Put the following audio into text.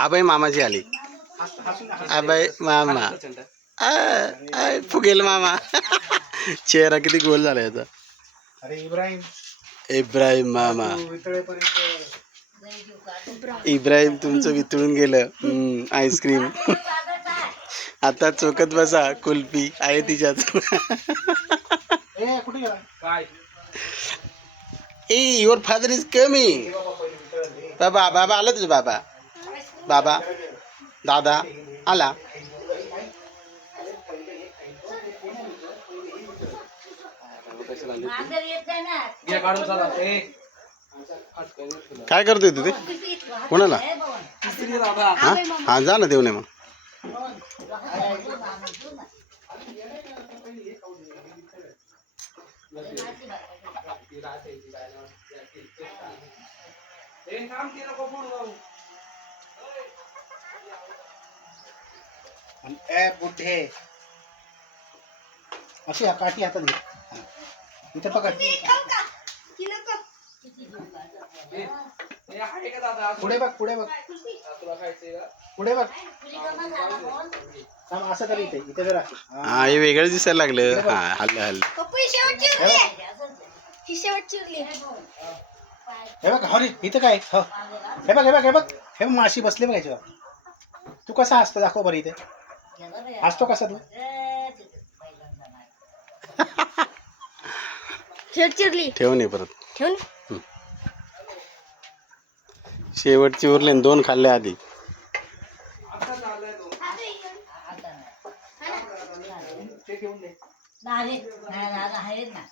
आबाई मामाची आली. आबाई मामा. आय, फुगेल मामा. चेहरा किती गोल झाला याचा. अरे इब्राहिम. इब्राहिम मामा. इब्राहिम तुमचं वितळून गेलं. आईस्क्रीम. आता चोकत बसा कुल्फी. आहे तिच्यात. ए कुठे गेला? काय? ए युअर फादर इज कमिंग बाबा. बाबा आला तुझा बाबा. बाबा दादा आला. काय करतोय तू ते? कोणाला? हा? हा जा ना देऊ नये मग. ए काम केलं नको फोन जाऊ आणि ए बुड्ढे अशी हा काठी हातात घे. हा. इथं पकड. ए ए, आहे का दादा पुढे बघ पुढे बघ. तुला खायचंय का? पुढे बघ. थांब, असं कर इथे इथे जरा हा. हा हे वेगळं दिसायला लागलं. हा हल्लं हल्लं. पप्पू ही ही हे बघ हरी इथं काय? हो. हे बघ हे बघ हे बघ. हे बघ माशी बसली बघ याच्यावर. तू कसा हसतो दाखव बरं इथे. हसतो कसा तू? शेवटची उरली. ठेवून ये परत. ठेवून. शेवटची उरले दोन खाल्ले आधी. आता झालंय तो ते घेऊन दे. आहेत ना.